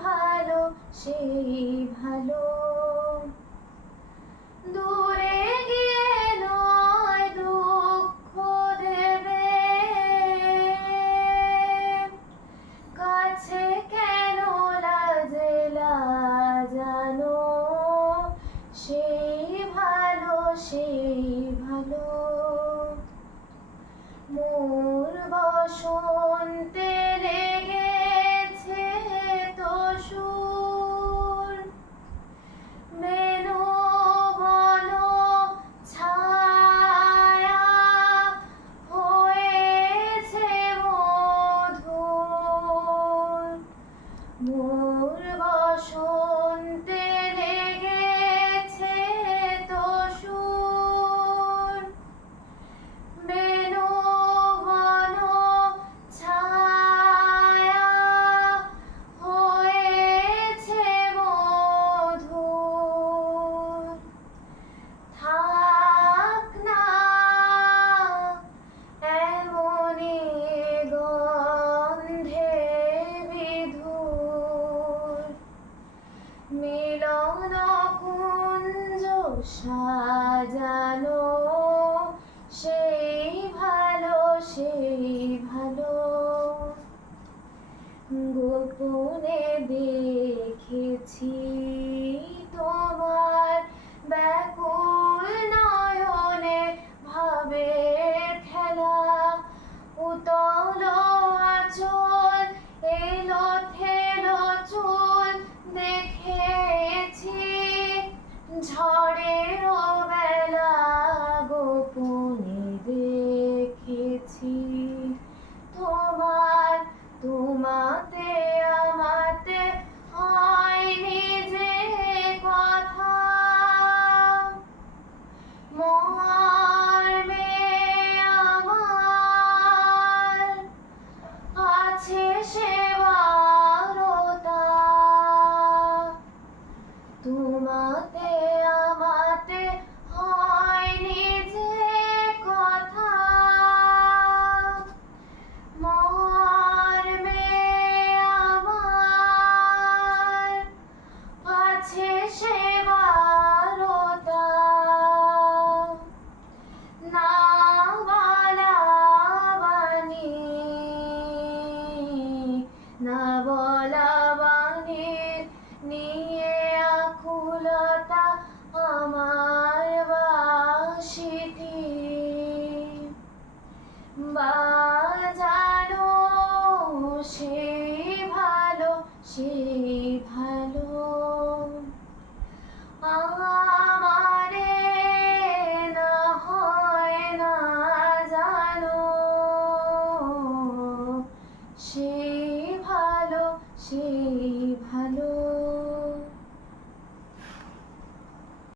ভালো সেই ভালো দূরে গিয়ে নয় দুঃখ দেবে কাছে কেন লাজে লাজানো সেই ভালো মোর বসন্তে লেগেছে তো সুর মেনো বন ছায়া হয়েছে মধুর মোর বসন্তে লেগেছে তো সুর মেনো বন ছায়া হয়েছে মধুর থাক না এমনি গন্ধে বিধুর মিলন কুঞ্জ সাজানো সেই ভালো গোপনে দেখেছি তোমার ব্যাকুল নয়নে ভাবের খেলা উতল আঁচল এলো থেলো চুল দেখেছি ঝড়ের বেলা গোপনে দেখেছি তোমাতে আমাতে হয়নি যে কথা মর্মে আমার আছে সেবারতা তোমাতে আমাতে হয়নি যে কথা মর্মে আমার আছে সেবারতা না বলা বাণী না বলা বাণীর নিয়ে আকুলতা আমার বাঁশিটি বাজানো সেই ভালো আমারে না হয় না জানো সেই ভালো